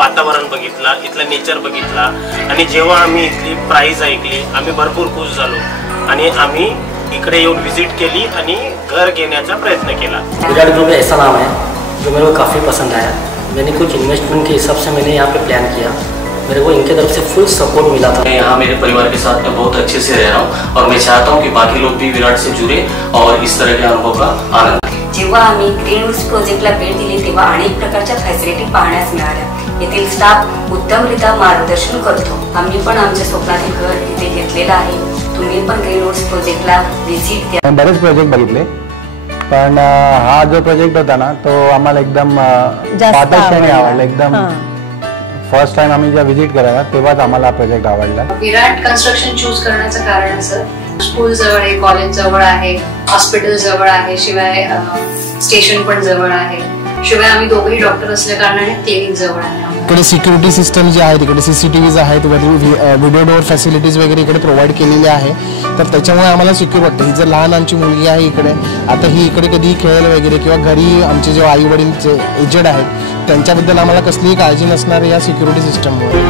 वातावरण बघितला, इथलं नेचर बघितला आणि जेव्हा आम्ही इथली प्राइस ऐकली आम्ही भरपूर खुश झालो आणि आम्ही इकडे येऊन विजिट केली आणि घर घेण्याचा प्रयत्न केला। विराट ग्रुप ऐसा नाम है जो मेरे को काफ़ी पसंद आया। मैंने कुछ इन्वेस्टमेंट के हिसाब से मैंने यहाँ पे प्लान किया, मेरे को इनके तरफ से फुल सपोर्ट मिला था। मैं यहाँ मेरे परिवार के साथ में बहुत अच्छे से रह रहा हूँ और मैं चाहता हूँ कि बाकी लोग भी विराट से जुड़े और इस तरह के अनुभव का आनंद। जेव्हा आम्ही ग्रीन रूट्स प्रोजेक्टला भेट दिली तेव्हा अनेक प्रकारच्या फॅसिलिटी पाहण्यास मिळाल्या। येथील स्टाफ उत्तमरित्या मार्गदर्शन करतो। आम्ही पण आमच्या स्वप्नातील घर इथे घेतलेलं आहे। तुम्ही पण ग्रीन रूट्स प्रोजेक्टला व्हिजिट द्या। बरेच प्रोजेक्ट बघितले पण हा जो प्रोजेक्ट होता ना तो आम्हाला एकदम पाठवण्याने आवडला। एकदम फर्स्ट टाइम आम्ही जेव्हा विजिट करायला तेव्हाच आम्हाला हा प्रोजेक्ट आवडला। विराट कन्स्ट्रक्शन चूज करण्याचं कारण असं स्कूल जवळ आहे, कॉलेज जवळ आहे, हॉस्पिटल जवळ आहे, शिवाय स्टेशन पण जवळ आहे, शिवाय आम्ही दोघेही डॉक्टर असल्या कारणाने क्लिनिक जवळ आहे। इकडे सिक्युरिटी सिस्टम जे आहे तिकडे CCTVs आहेत, व्हिडिओ डोअर फॅसिलिटीज वगैरे इकडे प्रोव्हाइड केलेल्या आहे। तर त्याच्यामुळे आम्हाला सिक्युअर वाटतं। ही जर लहान आमची मुलगी आहे इकडे, आता ही इकडे कधी खेळेल वगैरे किंवा घरी आमचे जे आई वडील जे एजेड आहेत त्यांच्याबद्दल आम्हाला कसलीही काळजी नसणार या सिक्युरिटी सिस्टममुळे।